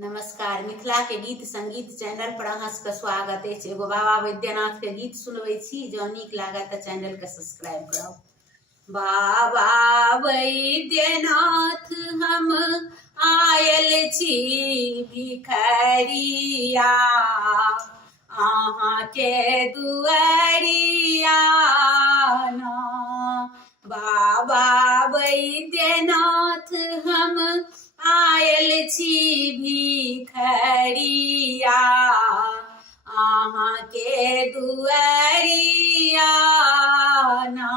नमस्कार। मिथिला के गीत संगीत चैनल पर अहाँ सबके स्वागत है। एगो बाबा वैद्यनाथ के गीत सुनबै छी, जो नीक लागे तो चैनल के सब्सक्राइब करो। बाबा वैद्यनाथ हम आयल छी भिखरिया, अहाँ के दुआरिया ना। बाबा वैद्यनाथ हम आयल छी भिखरिया, अहाँ के दुआरिया ना।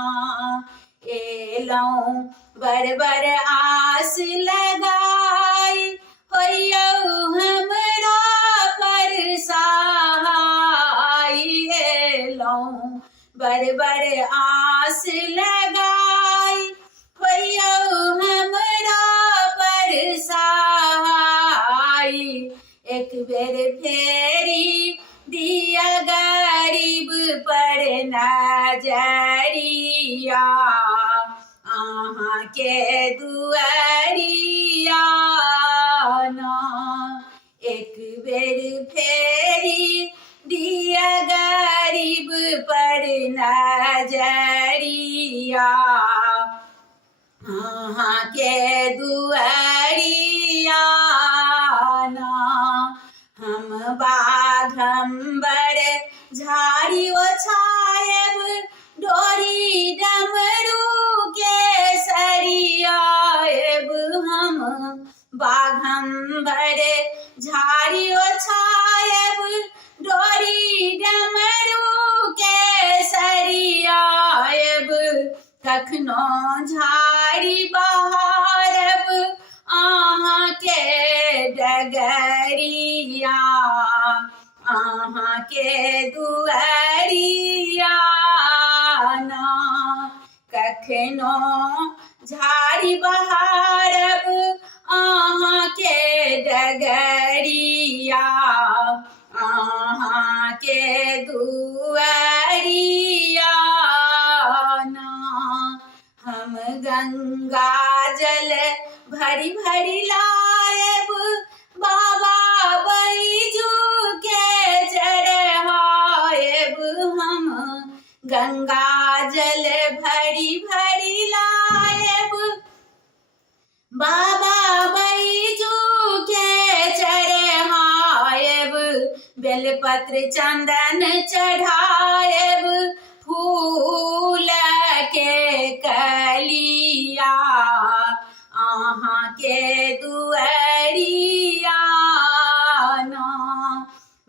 एलौं बड़ बड़ आस लगाई, होइयौ हमरा पर सहाय। एलौं बड़ बड़ आस लगाई, होइयौ हमरा पर सहाय। एक बेर फेरी दिया गरीब पर नजरिया, अहाँ के दुआरिया ना। एक बेर फेरी दिया गरीब पर नजरिया, अहाँ के दुआरिया ना। हम बाघम्बर झाड़ी ओछायब, डोरी डमरू के सरियाएब। हम बाघम्बर झाड़ी ओछायब, डोरी डमरू के सरियाएब। कखनो झाड़ी बहारब, अहाँ के डगरिया, अहाँ के दुआरिया ना। कखनो झाड़ी बहारब, अहाँ के डगरिया, अहाँ के दुआरिया ना। हम गंगा जल भरी भरी लायब, बाबा बैजू के चढ़ायब। हम गंगा जल भरी भरी लायब, बाबा बैजू के चढ़ायब। बेलपत्र चंदन चढ़ायब, फूल के कलिया, अहाँ के दुआरिया ना।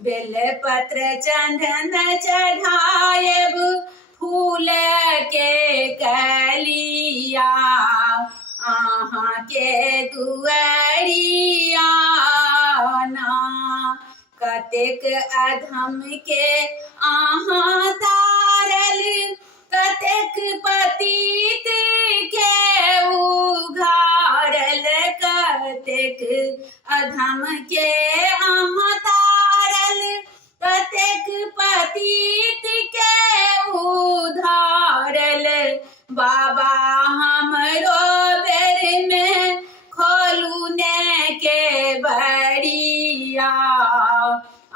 बेलपत्र चंदन चढ़ायब, फूल के कलिया, अहाँ के दुआरिया ना। कतेक अधम के अहाँ तारल, कतेक पतित के उघारल। कतेक अधम के अहाँ तारल, कतेक पतित के उधारल। बाबा हमरो बेर में खोलू ने के बड़िया,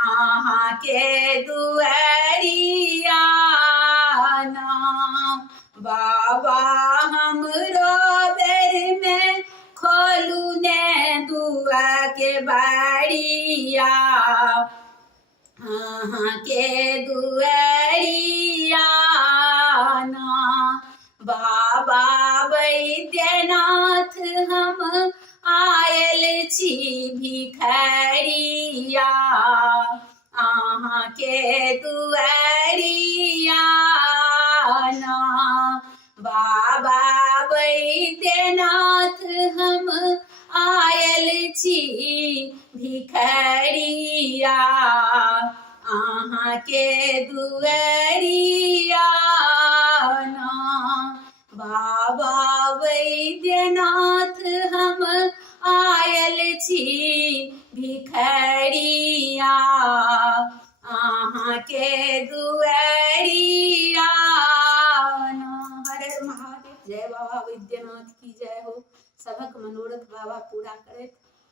अहाँ के दुआरिया ना। बाबा हमरो बेर में खोलू ने दुआ के बाड़िया, अहाँ के दुआरिया ना। बाबा वैद्यनाथ हम आयल छी भिखरिया, अहाँ के दुआरिया ना। बाबा वैद्यनाथ हम आयल छी भिखरिया, अहाँ के दुआरिया ना। बाबा वैद्यनाथ हम आयल छी भिखरिया, अहाँ के दुआरिया ना। हर हर महादेव। जय बाबा वैद्यनाथ की जय हो। सबक मनोरथ बाबा पूरा करे।